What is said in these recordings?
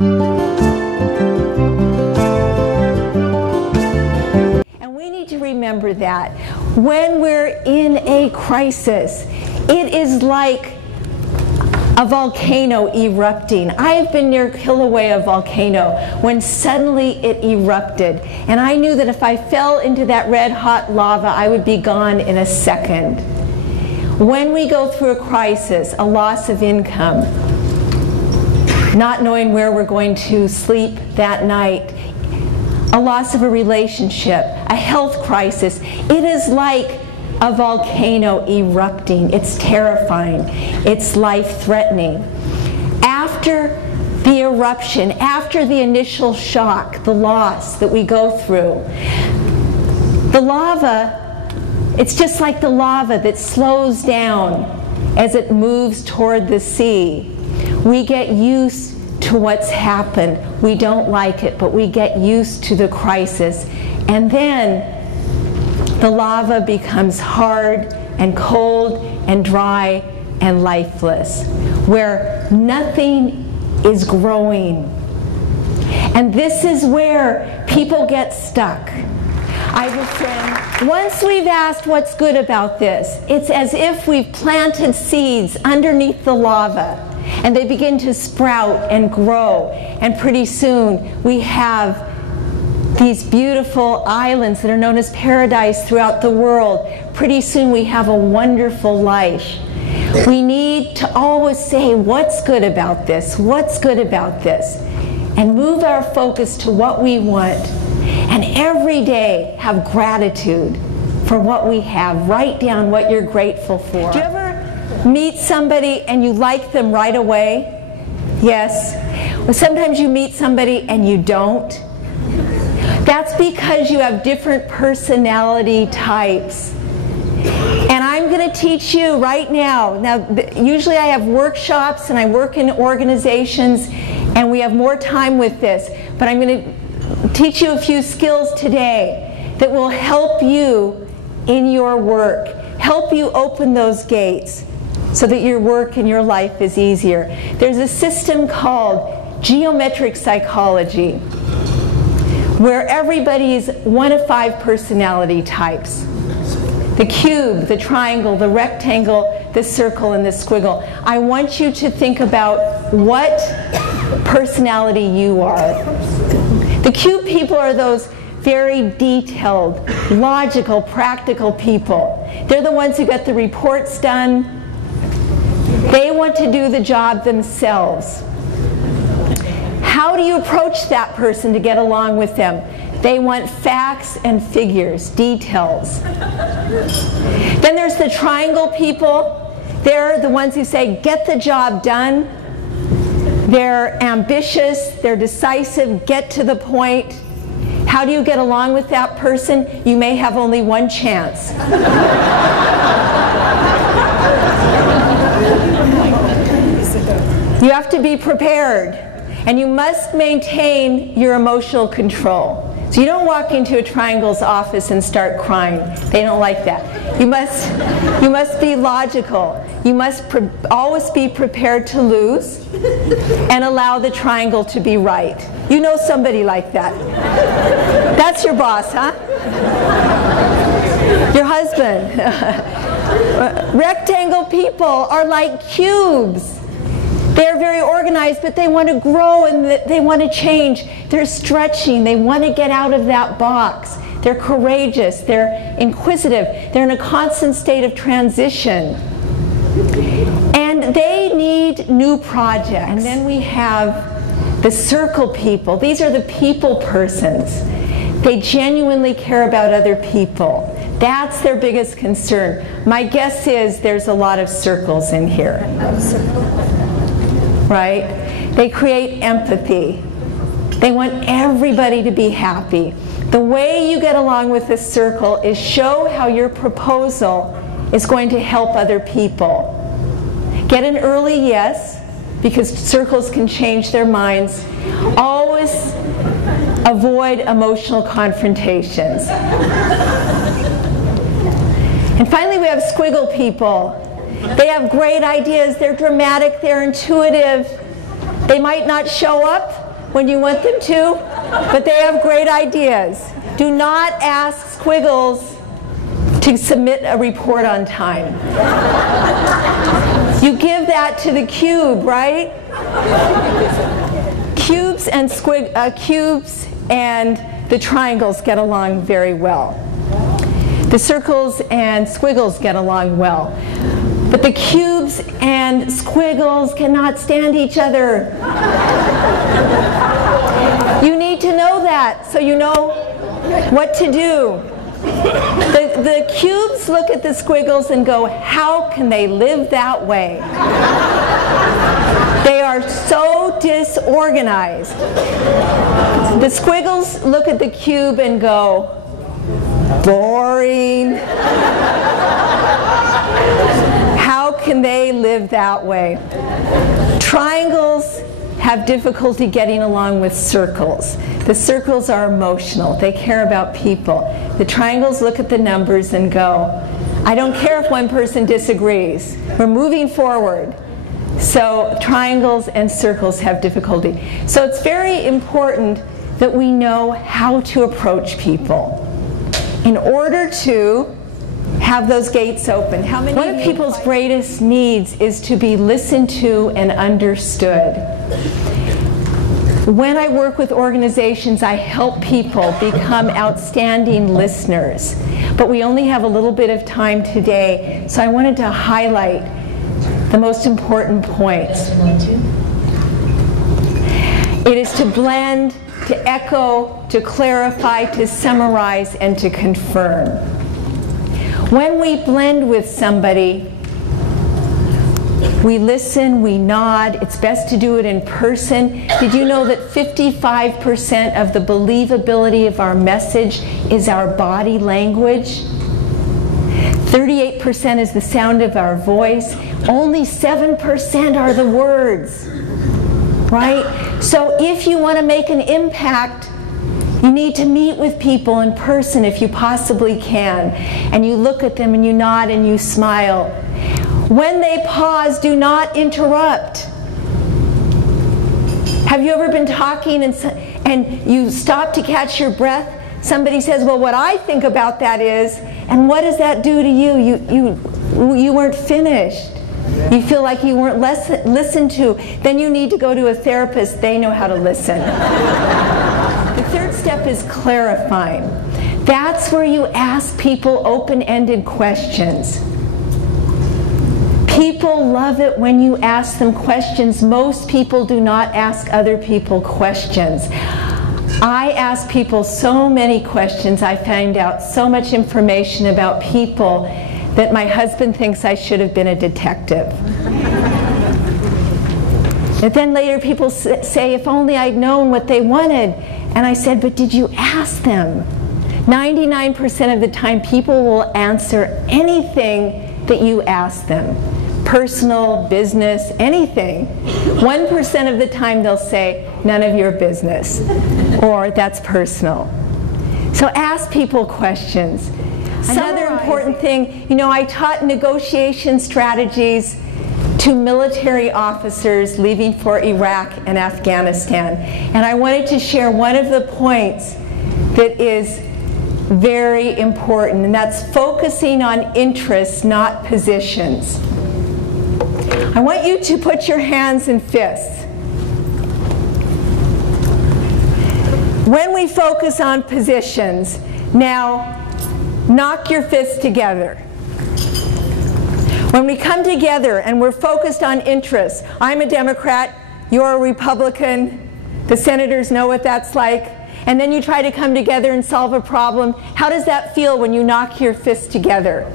And we need to remember that when we're in a crisis, it is like a volcano erupting. I've been near Kilauea volcano when suddenly it erupted, and I knew that if I fell into that red hot lava, I would be gone in a second. When we go through a crisis, a loss of income, not knowing where we're going to sleep that night, a loss of a relationship, a health crisis, it is like a volcano erupting. It's terrifying. It's life-threatening. After the eruption, after the initial shock, the loss that we go through, the lava, it's just like the lava that slows down as it moves toward the sea. We get used to what's happened. We don't like it, but we get used to the crisis. And then the lava becomes hard and cold and dry and lifeless, where nothing is growing. And this is where people get stuck. I have a friend, once we've asked what's good about this, it's as if we've planted seeds underneath the lava, and they begin to sprout and grow, and pretty soon we have these beautiful islands that are known as paradise throughout the world. Pretty soon we have a wonderful life. We need to always say, what's good about this? What's good about this? And move our focus to what we want. And every day have gratitude for what we have. Write down what you're grateful for. Do you ever meet somebody and you like them right away? Yes. Well, sometimes you meet somebody and you don't. That's because you have different personality types. And I'm going to teach you right now. Now, usually I have workshops and I work in organizations and we have more time with this. But I'm going to teach you a few skills today that will help you in your work, help you open those gates so that your work and your life is easier. There's a system called geometric psychology, where everybody is one of 5 personality types. The cube, the triangle, the rectangle, the circle, and the squiggle. I want you to think about what personality you are. The cube people are those very detailed, logical, practical people. They're the ones who get the reports done. They want to do the job themselves. How do you approach that person to get along with them? They want facts and figures, details. Then there's the triangle people. They're the ones who say, get the job done. They're ambitious, they're decisive, get to the point. How do you get along with that person? You may have only one chance. You have to be prepared. And you must maintain your emotional control. So you don't walk into a triangle's office and start crying. They don't like that. You must be logical. You must always be prepared to lose and allow the triangle to be right. You know somebody like that. That's your boss, huh? Your husband. Rectangle people are like cubes. They're very organized, but they want to grow and they want to change. They're stretching. They want to get out of that box. They're courageous. They're inquisitive. They're in a constant state of transition. And they need new projects. And then we have the circle people. These are the people persons. They genuinely care about other people. That's their biggest concern. My guess is there's a lot of circles in here. Right? They create empathy. They want everybody to be happy. The way you get along with this circle is show how your proposal is going to help other people. Get an early yes, because circles can change their minds. Always avoid emotional confrontations. And finally, we have squiggle people. They have great ideas. They're dramatic. They're intuitive. They might not show up, when you want them to, but they have great ideas. Do not ask squiggles to submit a report on time. You give that to the cube, right? Cubes and the triangles get along very well. The circles and squiggles get along well. But the cubes and squiggles cannot stand each other. You need to know that so you know what to do. The cubes look at the squiggles and go, how can they live that way? They are so disorganized. The squiggles look at the cube and go, boring. How can they live that way? Triangles have difficulty getting along with circles. The circles are emotional. They care about people. The triangles look at the numbers and go, I don't care if one person disagrees. We're moving forward. So triangles and circles have difficulty. So it's very important that we know how to approach people in order to have those gates open. One of people's greatest needs is to be listened to and understood. When I work with organizations, I help people become outstanding listeners. But we only have a little bit of time today, so I wanted to highlight the most important points. It is to blend, to echo, to clarify, to summarize, and to confirm. When we blend with somebody, we listen, we nod. It's best to do it in person. Did you know that 55% of the believability of our message is our body language? 38% is the sound of our voice. Only 7% are the words, right? So if you want to make an impact, you need to meet with people in person if you possibly can. And you look at them and you nod and you smile. When they pause, do not interrupt. Have you ever been talking and you stop to catch your breath? Somebody says, well, what I think about that is, and what does that do to you? You weren't finished. You feel like you weren't listened to. Then you need to go to a therapist. They know how to listen. The third step is clarifying. That's where you ask people open-ended questions. People love it when you ask them questions. Most people do not ask other people questions. I ask people so many questions. I find out so much information about people that my husband thinks I should have been a detective. And then later people say, if only I'd known what they wanted. And I said, but did you ask them? 99% of the time people will answer anything that you ask them. Personal, business, anything. 1% of the time they'll say, none of your business, or that's personal. So ask people questions. Another important thing, I taught negotiation strategies to military officers leaving for Iraq and Afghanistan. And I wanted to share one of the points that is very important, and that's focusing on interests, not positions. I want you to put your hands in fists. When we focus on positions, now knock your fists together. When we come together and we're focused on interests, I'm a Democrat, you're a Republican, the senators know what that's like, and then you try to come together and solve a problem. How does that feel when you knock your fists together?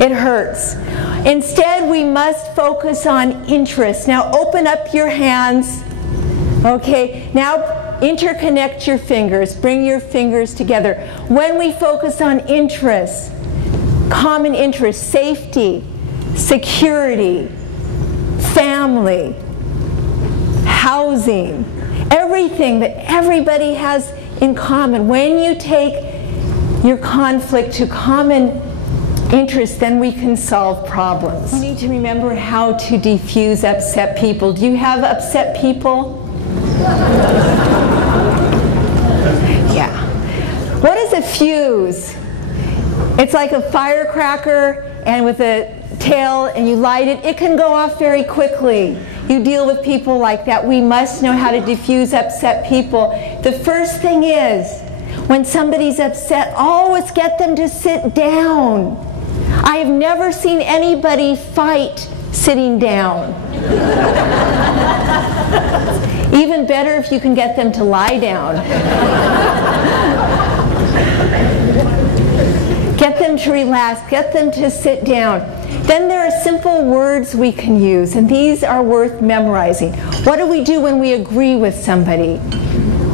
It hurts. Instead, we must focus on interests. Now open up your hands. Okay, now interconnect your fingers. Bring your fingers together. When we focus on interests, common interests, safety, security, family, housing, everything that everybody has in common. When you take your conflict to common interest, then we can solve problems. We need to remember how to defuse upset people. Do you have upset people? Yeah. What is a fuse? It's like a firecracker and with a tail, and you light it. It can go off very quickly. You deal with people like that. We must know how to diffuse upset people. The first thing is, when somebody's upset, always get them to sit down. I have never seen anybody fight sitting down. Even better if you can get them to lie down. Get them to relax, get them to sit down. Then there are simple words we can use, and these are worth memorizing. What do we do when we agree with somebody?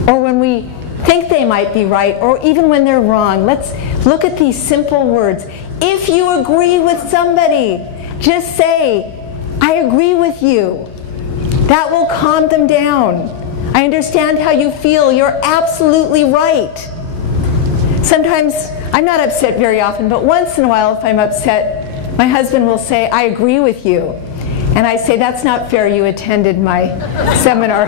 Or when we think they might be right, or even when they're wrong? Let's look at these simple words. If you agree with somebody, just say, I agree with you. That will calm them down. I understand how you feel. You're absolutely right. Sometimes, I'm not upset very often, but once in a while if I'm upset, my husband will say, I agree with you. And I say, that's not fair, you attended my seminar.